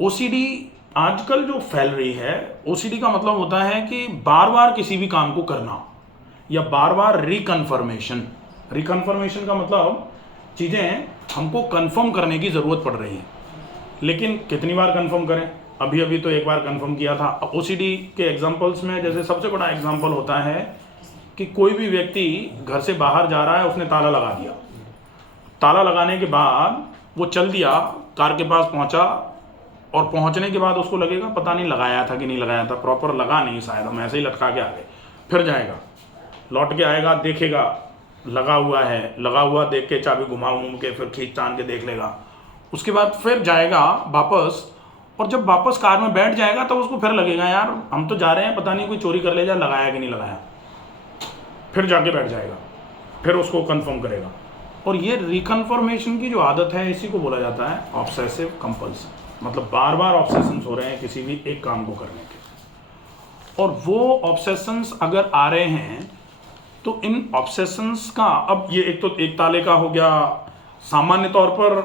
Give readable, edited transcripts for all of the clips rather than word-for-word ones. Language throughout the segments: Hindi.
ओसीडी आजकल जो फैल रही है, ओसीडी का मतलब होता है कि बार बार किसी भी काम को करना या बार बार रिकन्फर्मेशन। रिकन्फर्मेशन का मतलब चीज़ें हमको कंफर्म करने की ज़रूरत पड़ रही है, लेकिन कितनी बार कंफर्म करें। अभी अभी तो एक बार कंफर्म किया था। ओसीडी के एग्जांपल्स में जैसे सबसे बड़ा एग्जांपल होता है कि कोई भी व्यक्ति घर से बाहर जा रहा है, उसने ताला लगा दिया। ताला लगाने के बाद वो चल दिया, कार के पास पहुंचा और पहुंचने के बाद उसको लगेगा पता नहीं लगाया था कि नहीं लगाया था, प्रॉपर लगा नहीं, शायद हम ऐसे ही लटका के आ गए। फिर जाएगा, लौट के आएगा, देखेगा लगा हुआ है, लगा हुआ देख के चाबी घुमा घूम के फिर खींच तान के देख लेगा। उसके बाद फिर जाएगा वापस, और जब वापस कार में बैठ जाएगा तो उसको फिर लगेगा यार हम तो जा रहे हैं, पता नहीं कोई चोरी कर ले जाए, लगाया कि नहीं लगाया। फिर जाके बैठ जाएगा, फिर उसको कंफर्म करेगा। और ये रिकन्फर्मेशन की जो आदत है, इसी को बोला जाता है ऑब्सेसिव कंपल्सन। मतलब बार बार ऑब्सेशंस हो रहे हैं किसी भी एक काम को करने के, और वो ऑब्सेशंस अगर आ रहे हैं तो इन ऑब्सेशंस का, अब ये एक ताले का हो गया। सामान्य तौर पर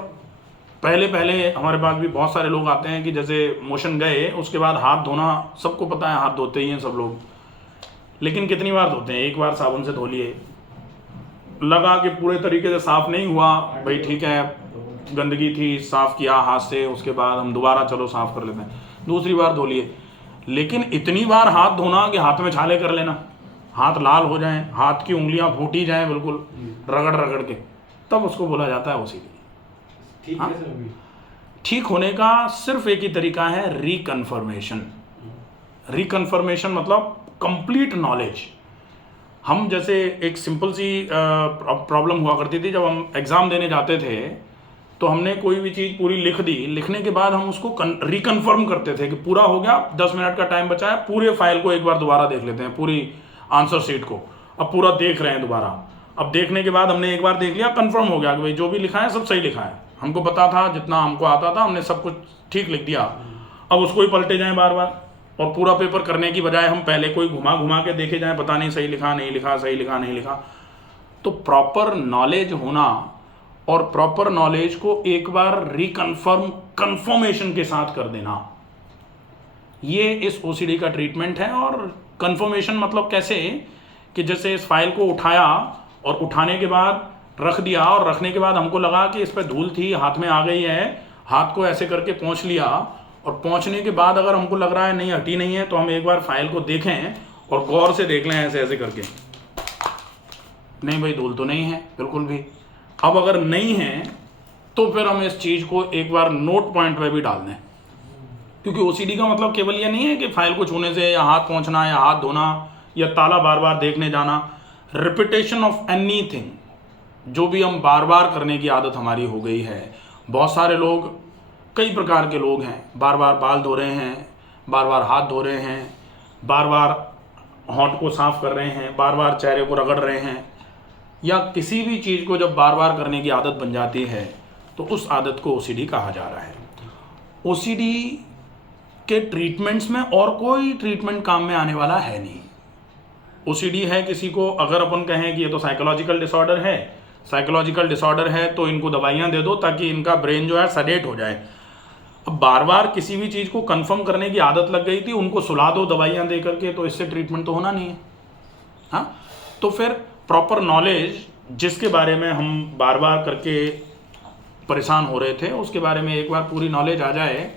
पहले हमारे पास भी बहुत सारे लोग आते हैं कि जैसे मोशन गए, उसके बाद हाथ धोना, सबको पता है हाथ धोते ही हैं सब लोग, लेकिन कितनी बार धोते हैं? एक बार साबुन से धो लिए, लगा के पूरे तरीके से साफ नहीं हुआ, भाई ठीक है गंदगी थी, साफ किया हाथ से, उसके बाद हम दोबारा चलो साफ कर लेते हैं, दूसरी बार धो लिए। लेकिन इतनी बार हाथ धोना कि हाथ में छाले कर लेना, हाथ लाल हो जाएं, हाथ की उंगलियां फूटी जाएं बिल्कुल रगड़ रगड़ के, तब उसको बोला जाता है ओसीडी। ठीक होने का सिर्फ एक ही तरीका है, रिकन्फर्मेशन। रिकन्फर्मेशन मतलब कंप्लीट नॉलेज। हम जैसे एक सिंपल सी प्रॉब्लम हुआ करती थी, जब हम एग्ज़ाम देने जाते थे तो हमने कोई भी चीज़ पूरी लिख दी, लिखने के बाद हम उसको रिकन्फर्म करते थे कि पूरा हो गया, 10 मिनट का टाइम बचा है, पूरे फाइल को एक बार दोबारा देख लेते हैं, पूरी आंसर शीट को अब पूरा देख रहे हैं दोबारा। अब देखने के बाद हमने एक बार देख लिया, कंफर्म हो गया कि भाई जो भी लिखा है सब सही लिखा है, हमको पता था, जितना हमको आता था हमने सब कुछ ठीक लिख दिया। अब उसको ही पलटे जाएँ बार बार, और पूरा पेपर करने की बजाय हम पहले कोई घुमा घुमा के देखे जाएँ, पता नहीं सही लिखा नहीं लिखा, सही लिखा नहीं लिखा। तो प्रॉपर नॉलेज होना और प्रॉपर नॉलेज को एक बार कंफर्मेशन के साथ कर देना, ये इस ओसीडी का ट्रीटमेंट है। और कंफर्मेशन मतलब कैसे कि जैसे इस फाइल को उठाया और उठाने के बाद रख दिया, और रखने के बाद हमको लगा कि इस पर धूल थी, हाथ में आ गई है, हाथ को ऐसे करके पोंछ लिया, और पोंछने के बाद अगर हमको लग रहा है नहीं हटी नहीं है, तो हम एक बार फाइल को देखें और गौर से देख लें ऐसे ऐसे करके, नहीं भाई धूल तो नहीं है बिल्कुल भी। अब अगर नहीं है तो फिर हम इस चीज़ को एक बार नोट पॉइंट पे भी डाल दें, क्योंकि ओसीडी का मतलब केवल ये नहीं है कि फाइल को छूने से या हाथ पोंछना या हाथ धोना या ताला बार बार देखने जाना। रिपीटेशन ऑफ एनीथिंग, जो भी हम बार बार करने की आदत हमारी हो गई है। बहुत सारे लोग, कई प्रकार के लोग हैं, बार बार बाल धो रहे हैं, बार बार हाथ धो रहे हैं, बार बार होंठ को साफ कर रहे हैं, बार बार चेहरे को रगड़ रहे हैं, या किसी भी चीज़ को जब बार बार करने की आदत बन जाती है तो उस आदत को ओसीडी कहा जा रहा है। ओसीडी के ट्रीटमेंट्स में और कोई ट्रीटमेंट काम में आने वाला है नहीं। ओसीडी है किसी को, अगर अपन कहें कि ये तो साइकोलॉजिकल डिसऑर्डर है, साइकोलॉजिकल डिसऑर्डर है तो इनको दवाइयाँ दे दो ताकि इनका ब्रेन जो है सडेट हो जाए। अब बार बार किसी भी चीज़ को कंफर्म करने की आदत लग गई थी, उनको सुला दो दवाइयाँ दे करके, तो इससे ट्रीटमेंट तो होना नहीं है। हाँ, तो फिर प्रॉपर नॉलेज, जिसके बारे में हम बार बार करके परेशान हो रहे थे, उसके बारे में एक बार पूरी नॉलेज आ जाए,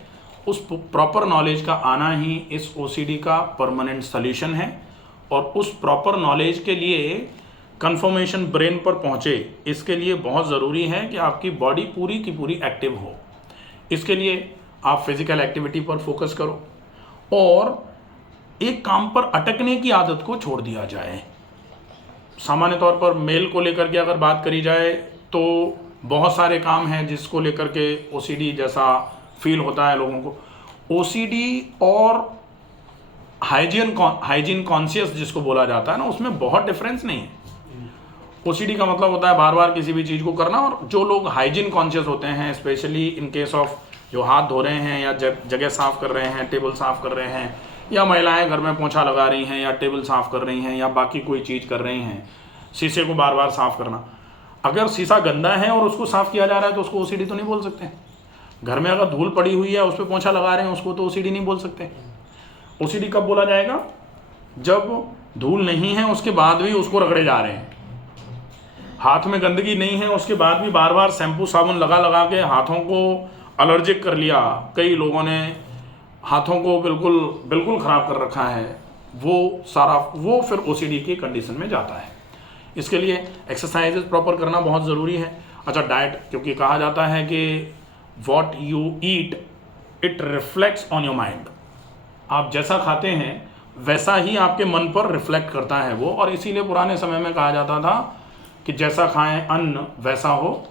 उस प्रॉपर नॉलेज का आना ही इस ओसीडी का परमानेंट सॉल्यूशन है। और उस प्रॉपर नॉलेज के लिए कंफर्मेशन ब्रेन पर पहुँचे, इसके लिए बहुत ज़रूरी है कि आपकी बॉडी पूरी की पूरी एक्टिव हो। इसके लिए आप फिज़िकल एक्टिविटी पर फोकस करो और एक काम पर अटकने की आदत को छोड़ दिया जाए। सामान्य तौर पर मेल को लेकर के अगर बात करी जाए तो बहुत सारे काम हैं जिसको लेकर के ओसीडी जैसा फील होता है लोगों को। ओसीडी और हाइजीन कॉन्शियस जिसको बोला जाता है ना, उसमें बहुत डिफरेंस नहीं है। ओसीडी का मतलब होता है बार बार किसी भी चीज़ को करना, और जो लोग हाइजीन कॉन्शियस होते हैं, स्पेशली इन केस ऑफ जो हाथ धो रहे हैं या जगह साफ़ कर रहे हैं, टेबल साफ़ कर रहे हैं, या महिलाएं घर में पोंछा लगा रही हैं या टेबल साफ़ कर रही हैं या बाकी कोई चीज़ कर रही हैं, शीशे को बार बार साफ़ करना। अगर शीशा गंदा है और उसको साफ़ किया जा रहा है तो उसको ओसीडी तो नहीं बोल सकते। घर में अगर धूल पड़ी हुई है उस पर पोंछा लगा रहे हैं, उसको तो ओसीडी नहीं बोल सकते। ओसीडी कब बोला जाएगा? जब धूल नहीं है उसके बाद भी उसको रगड़े जा रहे हैं, हाथ में गंदगी नहीं है उसके बाद भी बार बार शैम्पू साबुन लगा लगा के हाथों को एलर्जिक कर लिया, कई लोगों ने हाथों को बिल्कुल बिल्कुल ख़राब कर रखा है, वो फिर ओसीडी की कंडीशन में जाता है। इसके लिए एक्सरसाइजेज प्रॉपर करना बहुत ज़रूरी है। अच्छा, डाइट, क्योंकि कहा जाता है कि what you eat it reflects on your mind, आप जैसा खाते हैं वैसा ही आपके मन पर रिफ्लेक्ट करता है वो, और इसीलिए पुराने समय में कहा जाता था कि जैसा खाएं अन्न वैसा हो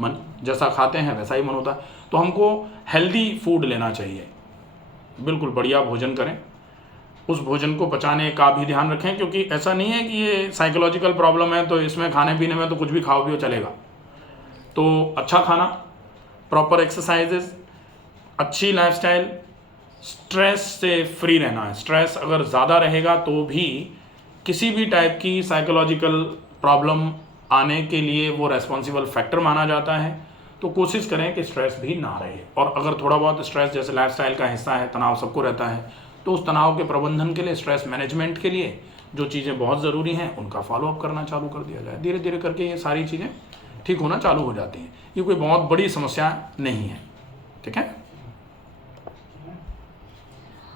मन, जैसा खाते हैं वैसा ही मन होता है। तो हमको हेल्दी फूड लेना चाहिए, बिल्कुल बढ़िया भोजन करें, उस भोजन को पचाने का भी ध्यान रखें, क्योंकि ऐसा नहीं है कि ये साइकोलॉजिकल प्रॉब्लम है तो इसमें खाने पीने में तो कुछ भी खाओ पियो चलेगा। तो अच्छा खाना, प्रॉपर एक्सरसाइजेस, अच्छी लाइफस्टाइल, स्ट्रेस से फ्री रहना है। स्ट्रेस अगर ज़्यादा रहेगा तो भी किसी भी टाइप की साइकोलॉजिकल प्रॉब्लम आने के लिए वो रेस्पॉन्सिबल फैक्टर माना जाता है। तो कोशिश करें कि स्ट्रेस भी ना रहे, और अगर थोड़ा बहुत स्ट्रेस जैसे लाइफस्टाइल का हिस्सा है, तनाव सबको रहता है, तो उस तनाव के प्रबंधन के लिए, स्ट्रेस मैनेजमेंट के लिए जो चीज़ें बहुत ज़रूरी हैं उनका फॉलोअप करना चालू कर दिया जाए। धीरे धीरे करके ये सारी चीज़ें ठीक होना चालू हो जाती हैं। ये कोई बहुत बड़ी समस्या नहीं है, ठीक है।